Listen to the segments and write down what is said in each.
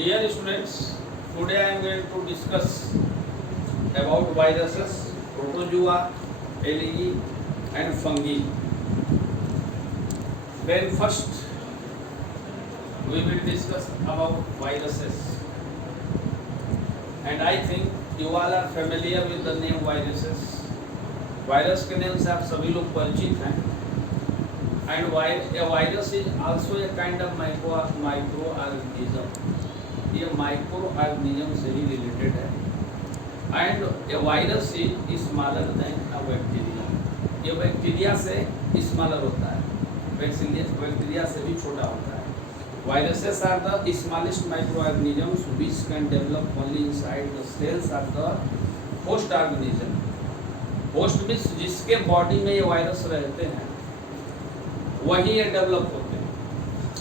Dear students, today I am going to discuss about viruses, protozoa, algae and fungi. Then first we will discuss about viruses. And I think you all are familiar with the name viruses. Virus के name से आप सभी लोग परिचित हैं. And a virus is also a kind of microorganism. ये microorganism से ही related है. And a virus is smaller than a bacteria. ये बैक्टीरिया से smaller होता है. बैक्टीरिया से भी छोटा होता है. Viruses are the smallest microorganisms which can develop only inside the cells of the host organism. Host में जिसके बॉडी में ये वायरस रहते हैं वही ये डेवलप होते हैं.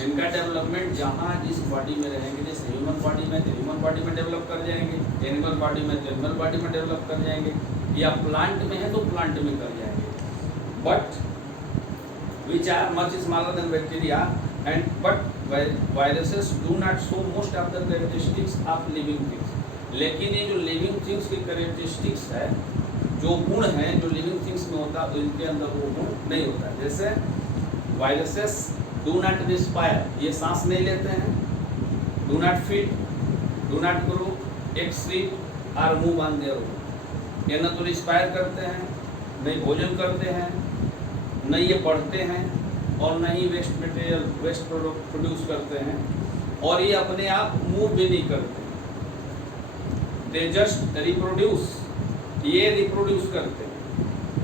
इनका डेवलपमेंट जहाँ जिस बॉडी में रहेंगे, जैसे ह्यूमन बॉडी में तो ह्यूमन बॉडी में डेवलप कर जाएंगे, एनिमल बॉडी में तो एनिमल बॉडी में डेवलप कर जाएंगे, या प्लांट में है तो प्लांट में कर जाएंगे. But which are much smaller than bacteria and but viruses do not show most of the characteristics of living things. लेकिन ये जो लिविंग थिंग्स की कैरेक्टरिस्टिक्स है, जो गुण हैं जो लिविंग थिंग्स में होता है, इनके अंदर वो गुण नहीं होता है. जैसे वायरसेस डू नॉट रिस्पायर, ये सांस नहीं लेते हैं. Do not feed, do not grow, excrete और मूव ऑन देयर ओन. ये न तो रिस्पायर करते हैं, नहीं भोजन करते हैं, न ये बढ़ते हैं, और न ही waste material waste product produce करते हैं, और ये अपने आप मूव भी नहीं करते. दे जस्ट रिप्रोड्यूस, ये रिप्रोड्यूस करते हैं,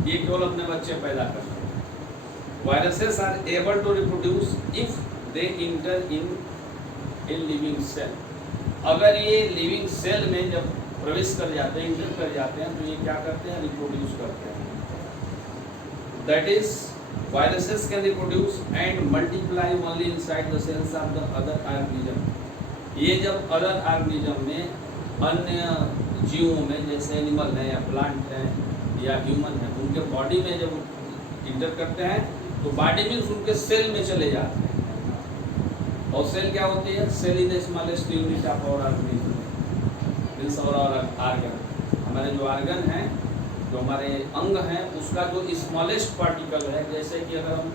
ये केवल अपने बच्चे पैदा करते हैं. Viruses are able to reproduce if they enter in living cell. अगर ये लिविंग सेल में जब प्रवेश कर जाते हैं, इंटर कर जाते हैं, तो ये क्या करते हैं, रिप्रोड्यूस करते हैं. That is viruses can reproduce and multiply only inside the cells of the other organism. ये जब अदर ऑर्गेनिज्म में अन्य जीवों में, जैसे एनिमल है या प्लांट है या ह्यूमन है, उनके बॉडी में जब इंटर करते हैं तो बॉडी मीन्स उनके सेल में चले जाते हैं. और सेल क्या होती है? Cell is the smallest unit of our organism, means our organ. हमारे जो ऑर्गन हैं, जो हमारे अंग हैं, उसका जो स्मॉलेस्ट पार्टिकल है. जैसे कि अगर हम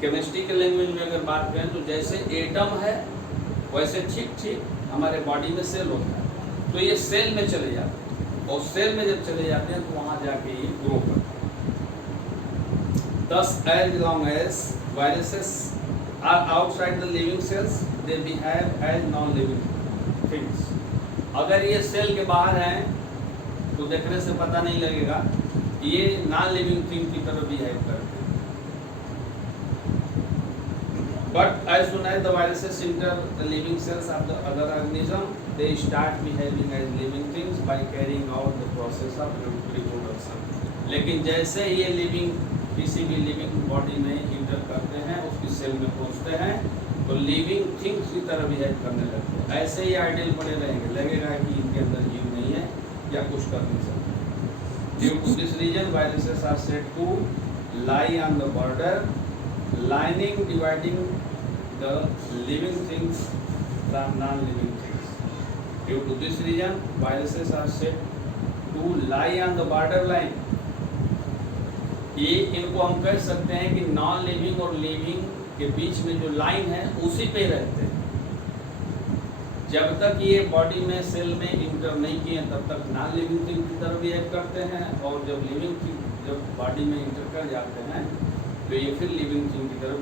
केमिस्ट्री के लैंग्वेज में अगर बात करें तो जैसे एटम है, वैसे ठीक ठीक हमारे बॉडी में सेल होता है. तो ये सेल में चले जाते हैं, और सेल में जब चले जाते हैं तो वहाँ जाके ये ग्रो करते हैं. Thus, as long as viruses are outside the living cells, they behave as non-living things. अगर ये सेल के बाहर हैं तो देखने से पता नहीं लगेगा, ये नॉन लिविंग थिंग की तरह बिहेव करते हैं. But as soon as the viruses enter the living cells of the other organism, they start behaving as living things by carrying out the process of reproduction. लेकिन जैसे ही ये किसी भी living body में इंटर करते हैं, उसकी सेल में पहुंचते हैं, तो लिविंग थिंग्स की तरह बिहेव करने लगते हैं. ऐसे ही आइडियल बने रहेंगे, लगेगा कि इनके अंदर जीव नहीं है या कुछ कर नहीं सकते. Due to this reason, viruses are said to lie on the border, lining dividing the living things from non-living things. Due to this reason, viruses are said to lie on the border line. ये इनको हम कह सकते हैं कि non living और living के बीच में जो लाइन है उसी पे रहते हैं. जब तक ये बॉडी में सेल में इंटर नहीं किए तब तक नॉन लिविंग थिंग की तरह बिहेव करते हैं, और जब लिविंग थिंग जब बॉडी में इंटर कर जाते हैं तो ये फिर लिविंग थिंग की तरफ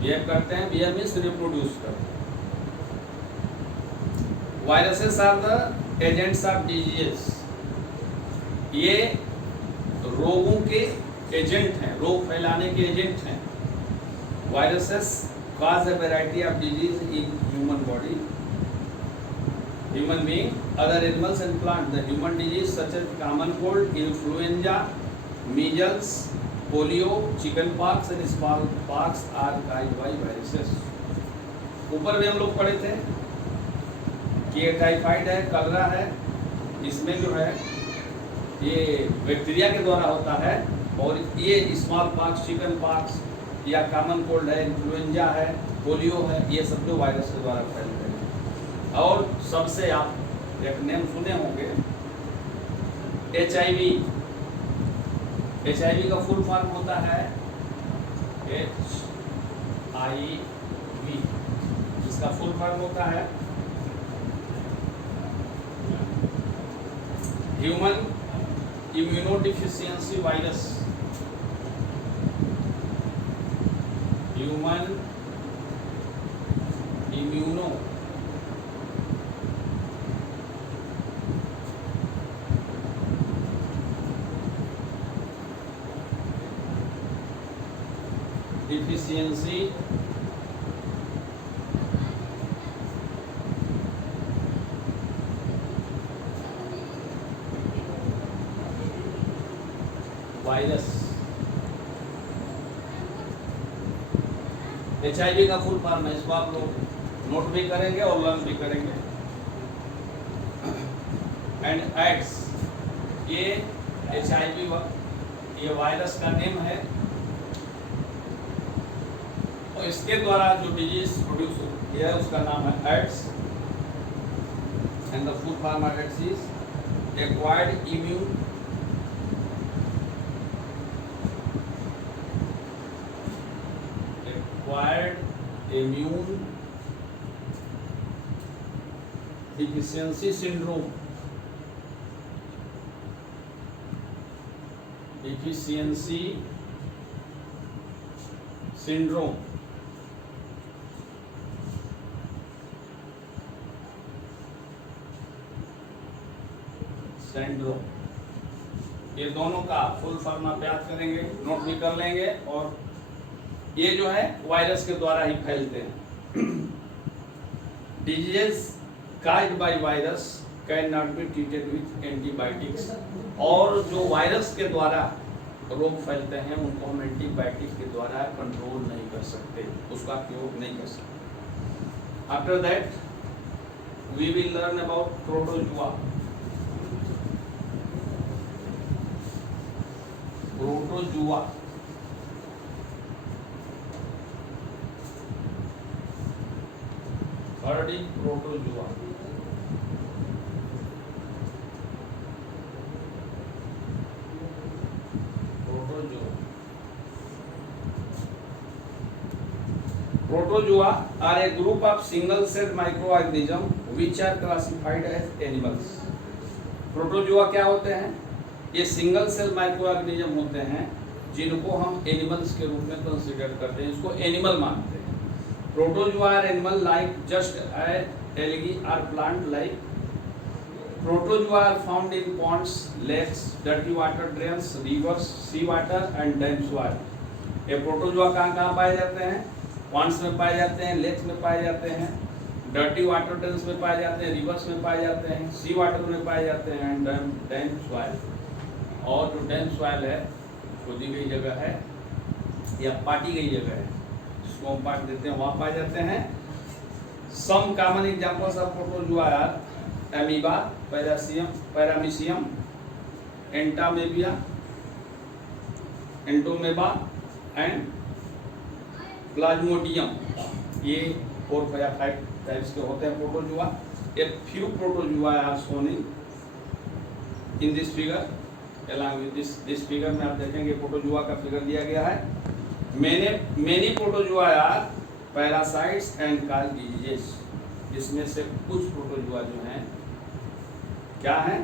बिहेव करते हैं. बिहेव मीन्स रिप्रोड्यूस करते हैं. Viruses are the agents of diseases. ये रोगों के एजेंट हैं, रोग फैलाने के एजेंट हैं. Viruses cause a variety of disease in human body, human being, other animals and plants. The human disease such as common cold, influenza, measles, polio, chickenpox and smallpox are caused by viruses. ऊपर भी हम लोग पढ़े थे कि ये typhoid है, कलरा है, इसमें जो है ये बैक्टीरिया के द्वारा होता है, और ये स्मॉल पॉक्स, चिकन पॉक्स या कॉमन कोल्ड है, इन्फ्लुएंजा है, पोलियो है, ये सब जो वायरस के द्वारा फैलते हैं. और सबसे आप एक नेम सुने होंगे HIV। HIV का फुल फॉर्म होता है HIV। इसका फुल फॉर्म होता है human immunodeficiency virus. Human immuno deficiency virus. HIV का फुल फॉर्म है, इसको आप लोग नोट भी करेंगे और लर्न भी करेंगे। एंड एड्स, ये HIV ये वायरस का नेम है और इसके द्वारा जो डिजीज प्रोड्यूस होती है उसका नाम है AIDS. And the full form of AIDS is acquired immune deficiency syndrome। deficiency syndrome ये दोनों का फुल फॉर्म आप याद करेंगे, नोट भी कर लेंगे। और ये जो है वायरस के द्वारा ही फैलते हैं। Diseases caused by virus can not be treated with antibiotics. और जो वायरस के द्वारा रोग फैलते हैं उनको हम एंटीबायोटिक के द्वारा कंट्रोल नहीं कर सकते, उसका प्रयोग नहीं कर सकते। After that we will learn about protozoa. Protozoa protozoa Protozoa are a group of single-celled microorganisms which are classified as animals। Protozoa क्या होते हैं? ये सिंगल सेल माइक्रोऑर्गेनिज्म होते हैं जिनको हम एनिमल्स के रूप में कंसीडर करते हैं, इसको एनिमल मानते हैं। Protozoa are animal like just algae or plant like। Protozoa are found in ponds, lakes, dirty water drains, rivers, sea water and damp soil। ये प्रोटोजुआ कहाँ पाए जाते हैं? पॉन्ड्स में पाए जाते हैं, लेक्स में पाए जाते हैं, डर्टी वाटर ड्रेन्स में पाए जाते हैं, रिवर्स में पाए जाते हैं, सी वाटर में पाए जाते हैं एंड डैम्प सॉइल। और जो डैम्प सॉइल है खोदी गई जगह है या पाटी गई जगह है जिसको हम पाट देते हैं वहाँ पाए जाते हैं। Some common examples of protozoa are amoeba, paramecium, entomeba and plasmodium. ये 4 या 5 टाइप्स के होते हैं प्रोटोजुआ। A few protozoa are shown in this figure. along with this figure में आप देखेंगे प्रोटोजुआ का फिगर दिया गया है। Many protozoa are parasites and cause diseases. इसमें से कुछ प्रोटोजुआ जो हैं क्या हैं?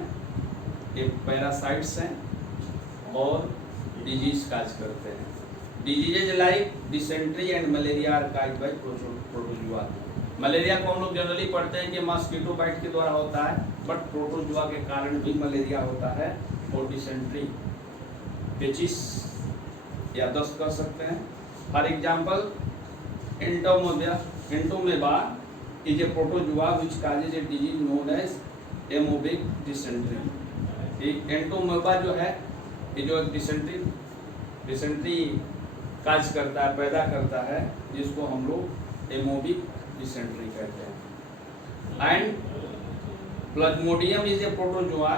ये पैरासाइट्स हैं और डिजीज काज करते हैं। Diseases like dysentery and malaria are caused by protozoa. Malaria को हम लोग जनरली पढ़ते हैं कि मॉस्किटो बाइट के द्वारा होता है, बट प्रोटोजुआ के कारण भी मलेरिया होता है और डिसेंट्री, पेचिस या दस्त कर सकते हैं। For example Entamoeba is a protozoa which causes a disease known as amoebic dysentery. Entamoeba जो है ये जो डिसेंट्री काज करता है, पैदा करता है, जिसको हम लोग एमोबिक डिसेंट्री कहते हैं। And Plasmodium is a protozoa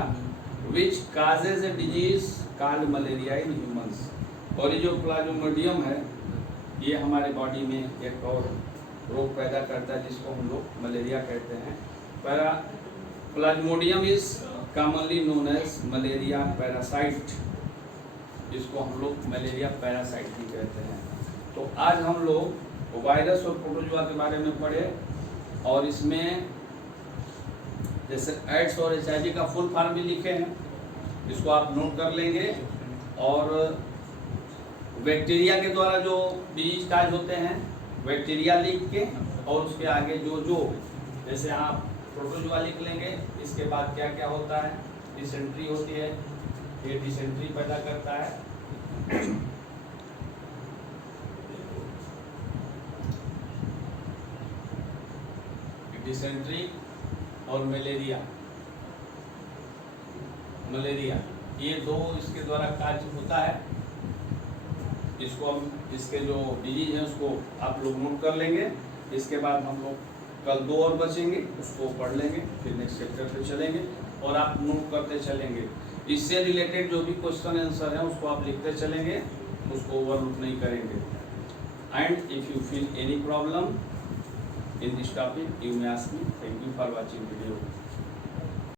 which causes a disease called malaria in humans. और ये जो प्लाज्मोडियम है ये हमारे बॉडी में एक और रोग पैदा करता है जिसको हम लोग मलेरिया कहते हैं। Plasmodium is commonly known as malaria parasite, इसको हम लोग मलेरिया पैरासाइट भी कहते हैं। तो आज हम लोग वायरस और प्रोटोजोआ के बारे में पढ़े, और इसमें जैसे एड्स और HIV का फुल फॉर्म भी लिखे हैं, इसको आप नोट कर लेंगे। और बैक्टीरिया के द्वारा जो डिजीज काज होते हैं बैक्टीरिया लिख के, और उसके आगे जो जैसे आप प्रोटोजोआ लिख लेंगे, इसके बाद क्या क्या होता है, डिसेंट्री होती है, ये डिसेंट्री पैदा करता है, डिसेंट्री और मलेरिया ये दो इसके द्वारा कार्य होता है। इसको हम इसके जो डिजीज है उसको आप लोग नोट कर लेंगे। इसके बाद हम लोग कल 2 और बचेंगे, उसको पढ़ लेंगे, फिर नेक्स्ट चैप्टर पे चलेंगे और आप नोट करते चलेंगे। इससे रिलेटेड जो भी क्वेश्चन आंसर है उसको आप लिखते चलेंगे, उसको ओवरलुक नहीं करेंगे। And if you feel any problem in this topic, you may ask me. Thank you for watching video.